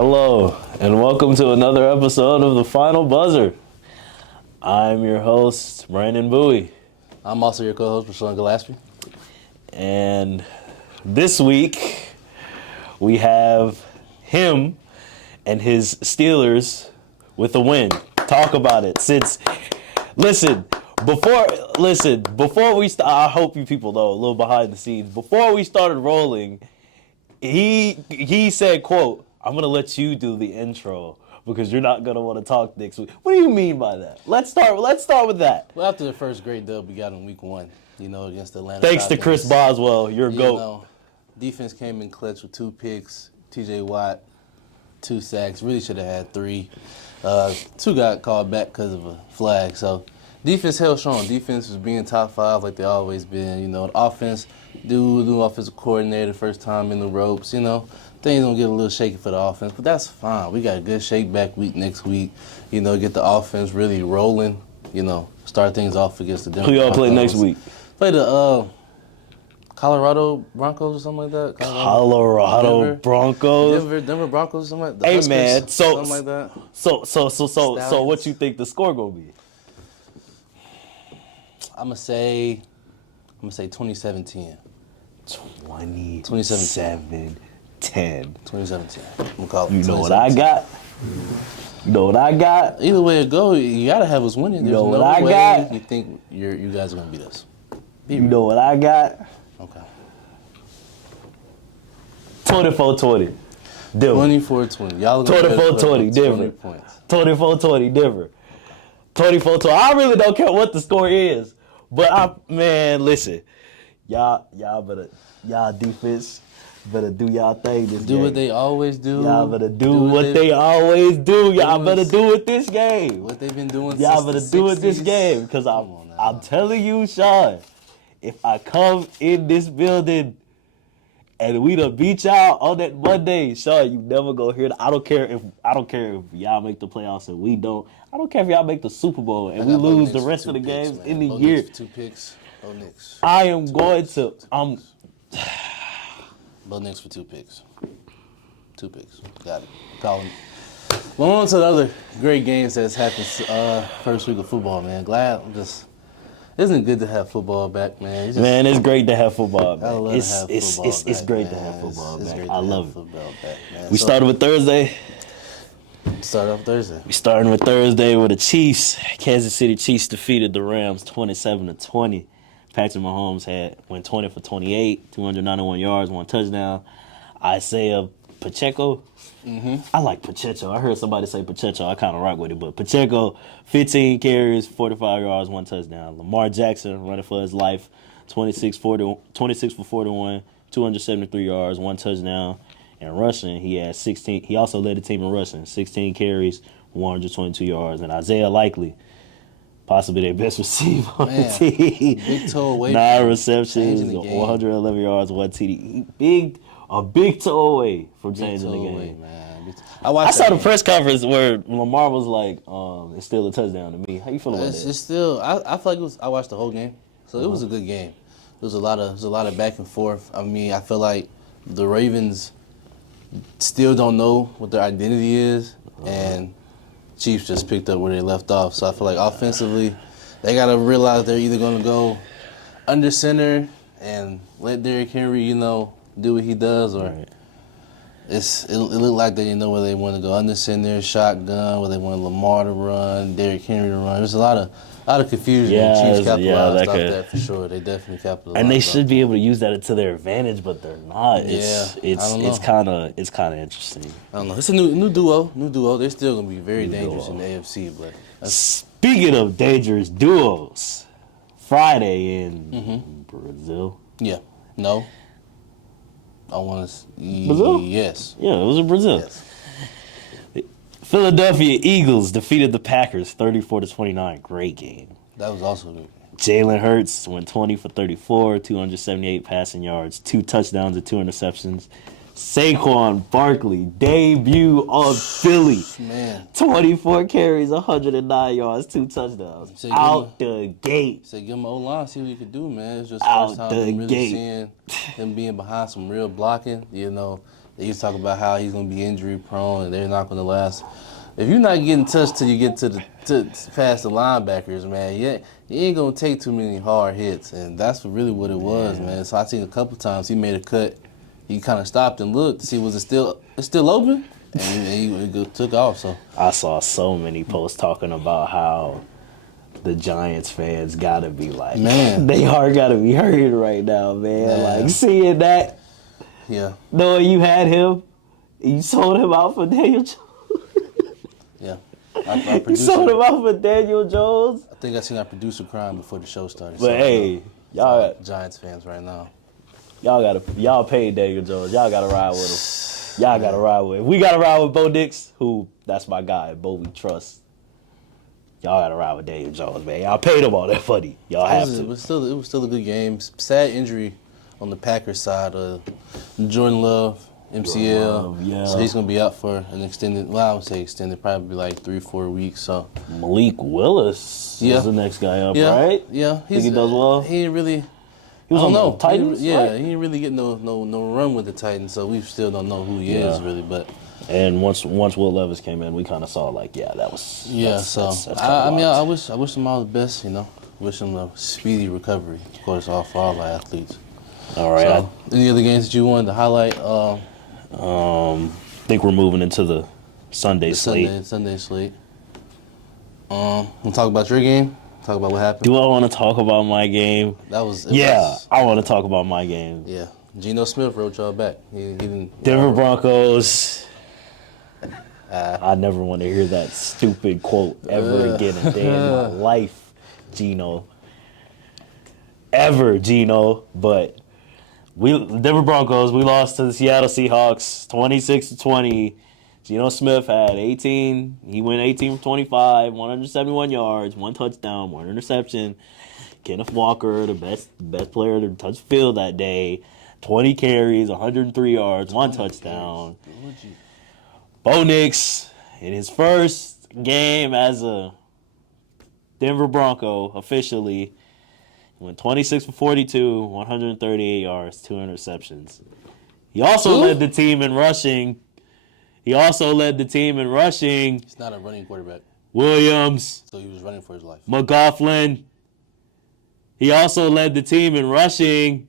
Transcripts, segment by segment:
Hello, and welcome to another episode of The Final Buzzer. I'm your host, Brandon Buie. I'm also your co-host, Rashawn Gallaspy. And this week, we have him and his Steelers with a win. Talk about it. Before we start, I hope you people know a little behind the scenes. Before we started rolling, he said, quote, "I'm going to let you do the intro because you're not going to want to talk next week." What do you mean by that? Let's start with that. Well, after the first great dub we got in week one, against the Atlanta Thanks Falcons, to Chris Boswell, your GOAT. Defense came in clutch with 2 picks, TJ Watt, 2 sacks. Really should have had 3. 2 got called back because of a flag. So defense held strong. Defense was being top 5 like they always been. The offense, new offensive coordinator, first time in the ropes. Things gonna get a little shaky for the offense, but that's fine. We got a good shake back week next week. Get the offense really rolling. Start things off against the Denver Who y'all Broncos. play next week? Play the Colorado Broncos or something like that. Colorado Broncos. Denver Broncos or something like that. Hey Huskers, man, something like that. So what you think the score gonna be? I'm gonna say 2017. 2017. 10. 2017. I'm gonna call it. You know what I got? Either way it go, you gotta have us winning. There's know what no I way got? you think you guys are gonna beat us. You know what I got? Okay. 24-20. Denver. 24-20. Y'all 24-20. 20 Denver. points. 24-20. Denver. 24-20. I really don't care what the score is. But listen. Y'all defense better do y'all thing this game. Do what they always do. Y'all better do what they always do. Y'all better do it this game. What they've been doing Y'all since better the do it this 60s. game. Because I'm telling you, Sean, if I come in this building and we done beat y'all on that Monday, Sean, you never go hear that. I don't care if y'all make the playoffs and we don't. I don't care if y'all make the Super Bowl and we lose the rest of the games in the year. 2 picks. Bo Nix. I am going to. Bo Nix for 2 picks. 2 picks. Got it. Call him. Well, on to the other great games that's happened first week of football, man. Isn't it good to have football back, man? It's great to have football back. I love to have football back. It's great man. to have football It's back. great I to love have it. football back, man. We started with Thursday. Start off Thursday. We starting with Thursday with the Chiefs. Kansas City Chiefs defeated the Rams 27-20. Patrick Mahomes went 20 for 28, 291 yards, 1 touchdown. Isaiah Pacheco. I like Pacheco. I heard somebody say Pacheco. I kind of rock with it, but Pacheco, 15 carries, 45 yards, 1 touchdown. Lamar Jackson running for his life, 26 for 41, 273 yards, 1 touchdown. And rushing, he had 16. He also led the team in rushing, 16 carries, 122 yards. And Isaiah Likely, possibly their best receiver on the team. Big toe away. 9 receptions, 111 yards, 1 TD. A big toe away from changing the game. Man. I saw the press conference where Lamar was like, "It's still a touchdown to me." How you feel about that? It's still. I feel like I watched the whole game, so it was a good game. There was a lot of back and forth. I mean, I feel like the Ravens still don't know what their identity is, and Chiefs just picked up where they left off. So I feel like offensively, they got to realize they're either going to go under center and let Derrick Henry, do what he does, or it looked like they didn't know where they want to go. Under center, shotgun, where they wanted Lamar to run, Derrick Henry to run. There's a lot of confusion. Chiefs capitalized off that for sure. They definitely capitalized. And they should be able to use that to their advantage, but they're not. It's kind of interesting. I don't know. It's a new duo. They're still gonna be very dangerous in the AFC. But speaking of dangerous duos, Friday in Brazil. Yeah. No. I want to. Brazil? Yes. Yeah, it was in Brazil. Yes. Philadelphia Eagles defeated the Packers 34-29. Great game. That was also good. Jalen Hurts went 20 for 34, 278 passing yards, 2 touchdowns and 2 interceptions. Saquon Barkley debut on Philly. Man. 24 carries, 109 yards, 2 touchdowns. Out the gate. Say, give him O-line, see what he could do, man. It's just Out first time the I'm really gate. seeing him being behind some real blocking, They used to talk about how he's going to be injury prone and they're not going to last. If you're not getting touched till you get to past the linebackers, man, you ain't going to take too many hard hits. And that's really what it was, man. So I seen a couple times he made a cut. He kind of stopped and looked to see was it still open, and he took off. So I saw so many posts talking about how the Giants fans gotta be like, man, they are gotta be hurting right now, man. Like seeing that, yeah, knowing you had him, you sold him out for Daniel Jones. Yeah, You sold him out for Daniel Jones. I think I seen our producer crying before the show started. But so, hey, y'all Giants fans right now. Y'all paid Daniel Jones. Y'all gotta ride with him. Y'all gotta ride with him. We gotta ride with Bo Nix, who that's my guy. Bo we trust. Y'all gotta ride with Daniel Jones, man. Y'all paid him all that money. Y'all have to. It was still a good game. Sad injury on the Packers side. Jordan Love, MCL. Yeah. So he's gonna be out for an extended. Well, I would say extended, probably like 3-4 weeks. So Malik Willis is the next guy up, right? Yeah, Think he does well. He ain't really. He was I on don't the know. Titans, He right? ain't really getting no run with the Titans, so we still don't know who he is really. But And once Will Levis came in, we kind of saw like, that was that's I mean, I wish him all the best. Wish him a speedy recovery. Of course, for all our athletes. All right. So, any other games that you wanted to highlight? I think we're moving into the Sunday slate. Sunday slate. We'll talk about your game. Talk about what happened. Do I want to talk about my game? I want to talk about my game. Yeah, Geno Smith wrote y'all back. He didn't. Denver Broncos. I never want to hear that stupid quote ever again a day in my life, Geno. Ever, Geno. But Denver Broncos, we lost to the Seattle Seahawks 26-20. Geno Smith had 18. He went 18 for 25, 171 yards, 1 touchdown, 1 interception. Kenneth Walker, the best player to touch the field that day, 20 carries, 103 yards, 1 touchdown. Bo Nix, in his first game as a Denver Bronco, officially, went 26 for 42, 138 yards, 2 interceptions. He also led the team in rushing. He's not a running quarterback. Williams. So he was running for his life. McLaughlin. He also led the team in rushing.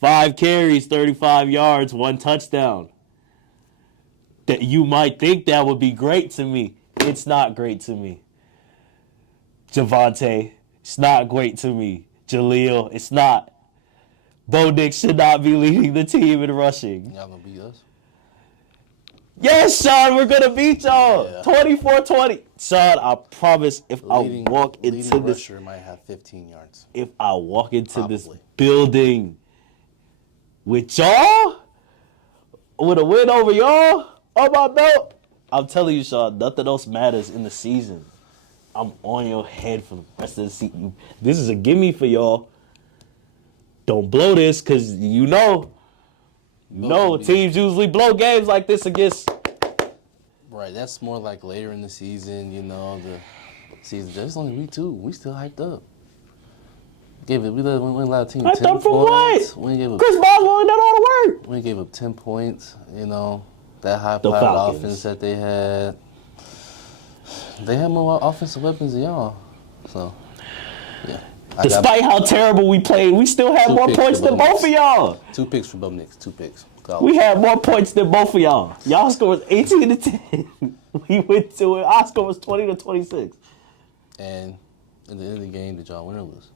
5 carries, 35 yards, 1 touchdown. That you might think that would be great to me. It's not great to me. Javonte, it's not great to me. Jaleel, it's not. Bo Nix should not be leading the team in rushing. Y'all gonna beat us? Yes, Sean, we're going to beat y'all. Yeah. 24-20. Sean, I promise if I walk into this... rusher might have 15 yards. If I walk into this building with y'all, with a win over y'all on my belt, I'm telling you, Sean, nothing else matters in the season. I'm on your head for the rest of the season. This is a gimme for y'all. Don't blow this, because you know teams usually blow games like this against. Right, that's more like later in the season, the season. There's only week 2. We still hyped up. We let a lot of teams Hyped 10 up for points. what? Chris Boswell done all the work. We gave up 10 points, that high-powered Falcons. offense that they had. They had more offensive weapons than y'all. So, yeah. Despite how terrible we played, we still had more points than both of y'all. 2 picks for Bo Nix. 2 picks. We had more points than both of y'all. Y'all score was 18-10. We went to it. Our score was 20-26. And at the end of the game, did y'all win or lose?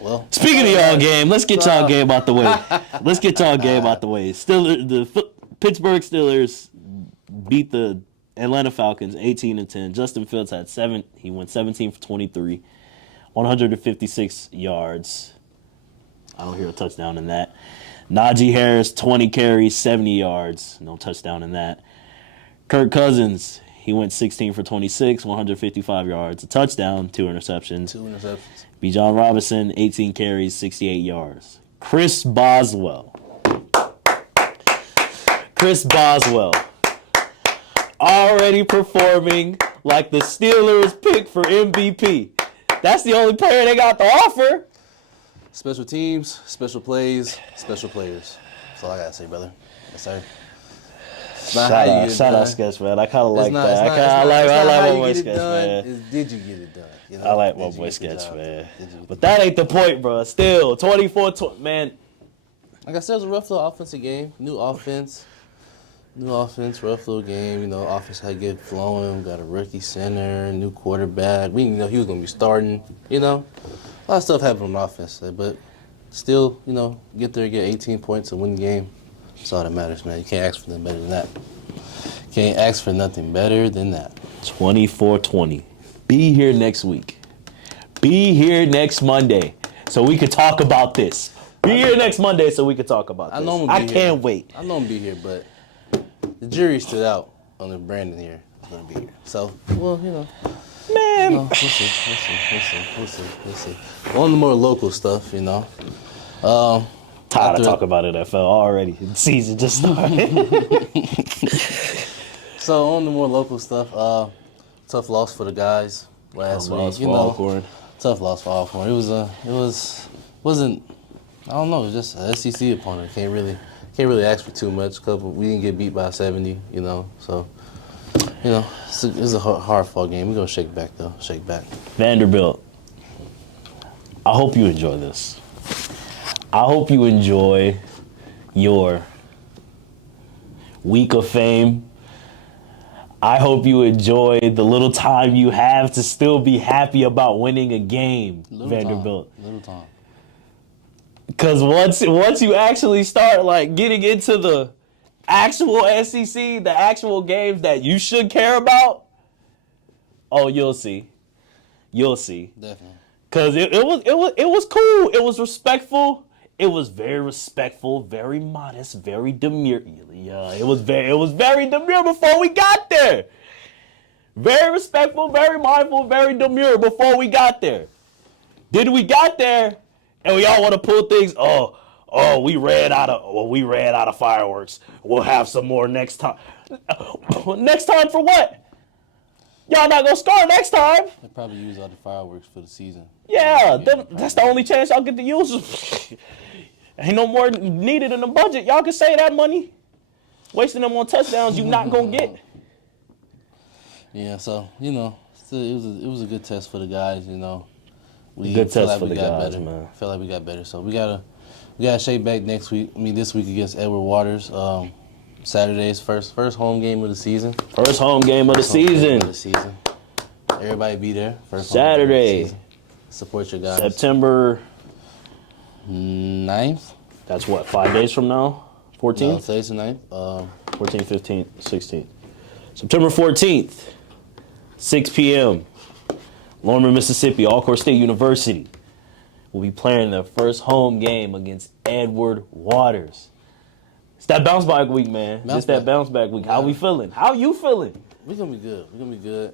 Well, speaking of y'all game, let's get y'all game out the way. The Pittsburgh Steelers beat the Atlanta Falcons 18-10. Justin Fields had 7. He went 17 for 23, 156 yards. I don't hear a touchdown in that. Najee Harris, 20 carries, 70 yards. No touchdown in that. Kirk Cousins, he went 16 for 26, 155 yards. A touchdown, 2 interceptions. Bijan Robinson, 18 carries, 68 yards. Chris Boswell. Already performing like the Steelers pick for MVP. That's the only player they got to offer. Special teams, special plays, special players. That's all I gotta say, brother. Yes, sir. Shout out Sketch, man. I kind of like that. I like my boy Sketch, man. Did you get it done? You know? I like my boy Sketch, man. But that ain't the point, bro. Still, 24-20, man. Like I said, it was a rough little offensive game. New offense, rough little game. You know, offense had to get flowing. We got a rookie center, new quarterback. We didn't know he was gonna be starting. You know, a lot of stuff happened on offense, but still, you know, get there, get 18 points and win the game. That's all that matters, man. You can't ask for nothing better than that. Can't ask for nothing better than that. 24-20. Be here next week. Be here next Monday so we could talk about this. Be here next Monday so we could talk about this. I can't wait. I know I'm gonna be here, but the jury stood out on if Brandon here is gonna be here. So, well, you know. Man. We'll see. On the more local stuff, you know. Tired of talking about NFL already. The season just started. So on the more local stuff, tough loss for the guys last week. You know, tough loss for Alcorn. It wasn't. I don't know. It was just an SEC opponent. Can't really ask for too much. We didn't get beat by 70. You know, so you know it's a hard fought game. We're gonna shake back though. Shake back. Vanderbilt. I hope you enjoy this. I hope you enjoy your week of fame. I hope you enjoy the little time you have to still be happy about winning a game, Vanderbilt. Little time. Because once you actually start like getting into the actual SEC, the actual games that you should care about, oh, you'll see. You'll see. Definitely. Because it was cool. It was respectful. It was very respectful, very modest, very demure. Yeah, it was very demure before we got there. Very respectful, very mindful, very demure before we got there. Then we got there, and we all want to pull things. Oh, we ran out of fireworks. We'll have some more next time. Next time for what? Y'all not gonna score next time. They probably use all the fireworks for the season. Yeah, that's the only chance y'all get to use. Ain't no more needed in the budget. Y'all can save that money. Wasting them on touchdowns you not gonna get. Yeah, so you know, it was a good test for the guys. You know, Good test for the guys, man. Felt like we got better, so we gotta shake back next week. I mean, this week against Edward Waters. Saturday's first home game of the season. First home game of the season. Everybody be there. First Saturday. Home game of the season. Support your guys. September 9th. That's what, 5 days from now? 14th? No, today's the 9th. 14th, 15th, 16th. September 14th, 6 p.m. Lormer, Mississippi, Alcorn State University will be playing their first home game against Edward Waters. It's that bounce back week, man. That bounce back week. How we feeling? How you feeling? We're gonna be good.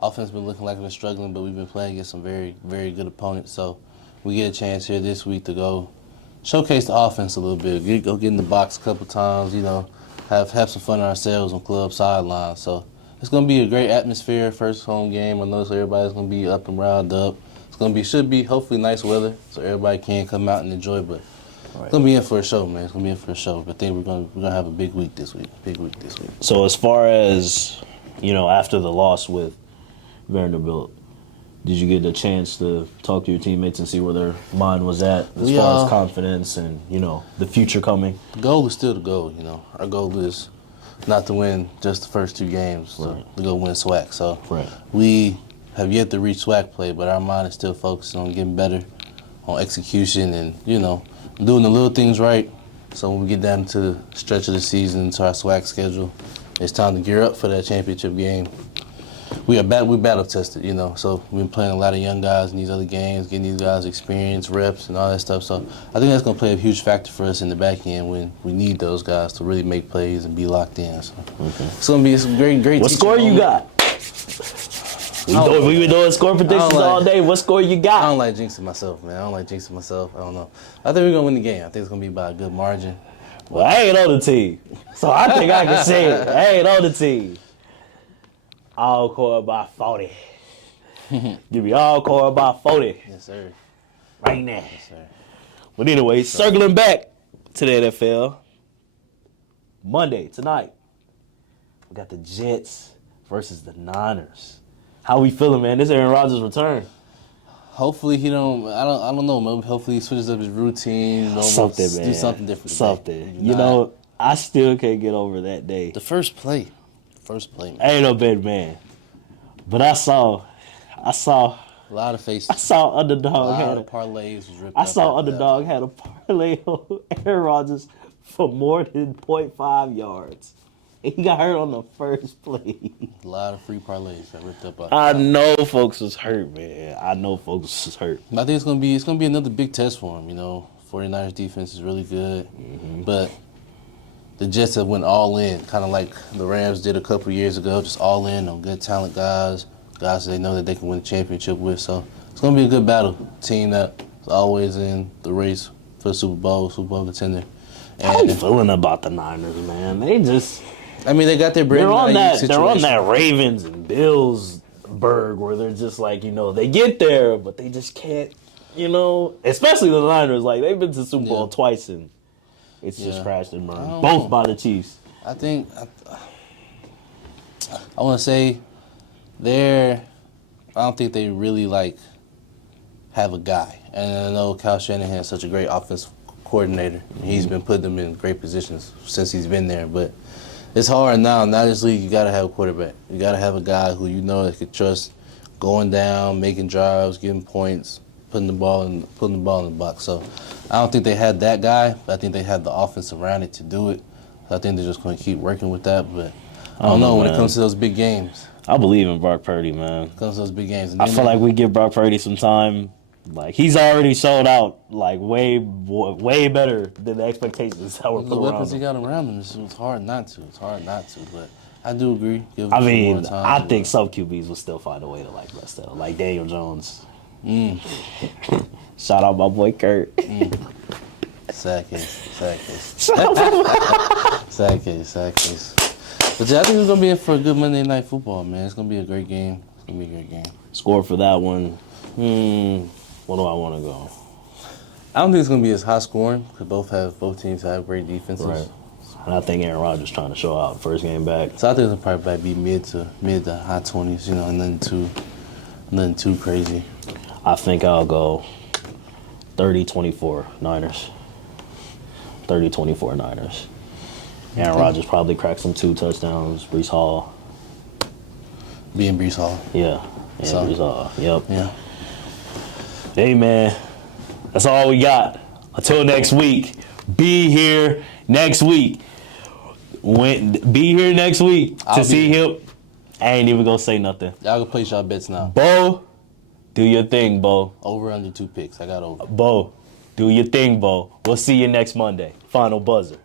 Offense been looking like we've been struggling, but we've been playing against some very, very good opponents. So we get a chance here this week to go showcase the offense a little bit. Go get in the box a couple times. You know, have some fun ourselves on club sidelines. So it's gonna be a great atmosphere. First home game. I know everybody's gonna be up and riled up. Should be hopefully nice weather so everybody can come out and enjoy. But it's gonna be in for a show, man. It's gonna be in for a show. But I think we're gonna have a big week this week. So as far as, you know, after the loss with Vanderbilt, did you get a chance to talk to your teammates and see where their mind was at as far as confidence and, you know, the future coming? The goal is still the goal, you know. Our goal is not to win just the first 2 games, to go win SWAC. So we have yet to reach SWAC play, but our mind is still focused on getting better, on execution and, you know, doing the little things right. So when we get down to the stretch of the season, to our SWAC schedule, it's time to gear up for that championship game. We battle tested, you know, so we've been playing a lot of young guys in these other games, getting these guys experience, reps, and all that stuff. So I think that's going to play a huge factor for us in the back end when we need those guys to really make plays and be locked in. So it's going to be some great. What score you got? We've been doing score predictions all day. What score you got? I don't like jinxing myself, man. I don't know. I think we're going to win the game. I think it's going to be by a good margin. Well, I ain't on the team, so I think I can say it. I ain't on the team. Alcorn by 40. Give me Alcorn by 40. Yes, sir. Right now. Yes, sir. But anyway, circling back to the NFL. Monday, tonight, we got the Jets versus the Niners. How we feeling, man? This Aaron Rodgers return. Hopefully he don't. I don't know. Maybe hopefully he switches up his routine. Something, man. Do something different. Something. You know, I still can't get over that day. The first play. Man. I ain't no bad man, but I saw a lot of faces. I saw Underdog A lot had of parlays was ripped. I saw Underdog had a parlay on Aaron Rodgers for more than 0.5 yards. And he got hurt on the first play. A lot of free parlays that ripped up. I know folks was hurt, man. I think it's gonna be another big test for him. You know, 49ers defense is really good, but the Jets have went all in, kind of like the Rams did a couple years ago, just all in on good talent guys that they know that they can win a championship with. So it's going to be a good battle. Team that is always in the race for the Super Bowl contender. How you feeling about the Niners, man? They got their bread. They're on that Ravens and Bills berg where they're just like, they get there, but they just can't, especially the Niners. Like, they've been to the Super Bowl twice and it's just crashed and burned. Both by the Chiefs. I want to say I don't think they really, have a guy. And I know Kyle Shanahan is such a great offensive coordinator. He's been putting them in great positions since he's been there. But it's hard now. Now this league, you got to have a quarterback. You got to have a guy who that can trust going down, making drives, getting points, putting the ball in the box. So I don't think they had that guy, but I think they had the offense around it to do it. So I think they're just going to keep working with that. But I don't know when it comes to those big games. I believe in Brock Purdy, man. When it comes to those big games. I feel like we give Brock Purdy some time. Like, he's already sold out, way better than the expectations that were put around him. The weapons he got around him, it's hard not to. But I do agree. I think some QBs will still find a way to rest out. Like Daniel Jones. Shout out my boy Kurt. Sad case. But I think it's going to be in for a good Monday Night Football, man. It's going to be a great game. Score for that one. What do I want to go? I don't think it's going to be as high scoring because both teams have great defenses. Right. And I think Aaron Rodgers trying to show out first game back. So I think it'll probably be mid to high 20s, nothing too crazy. I think I'll go 30-24 Niners. 30-24 Niners. Aaron Rodgers probably cracks some 2 touchdowns. Breece Hall. Being Breece Hall. Yeah. Breece Hall. Yep. Yeah. Hey, man. That's all we got. Until next week. Be here next week. To see him. I ain't even going to say nothing. Y'all can place y'all bets now. Bo, do your thing, Bo. Over under 2 picks. I got over. Bo, do your thing, Bo. We'll see you next Monday. Final buzzer.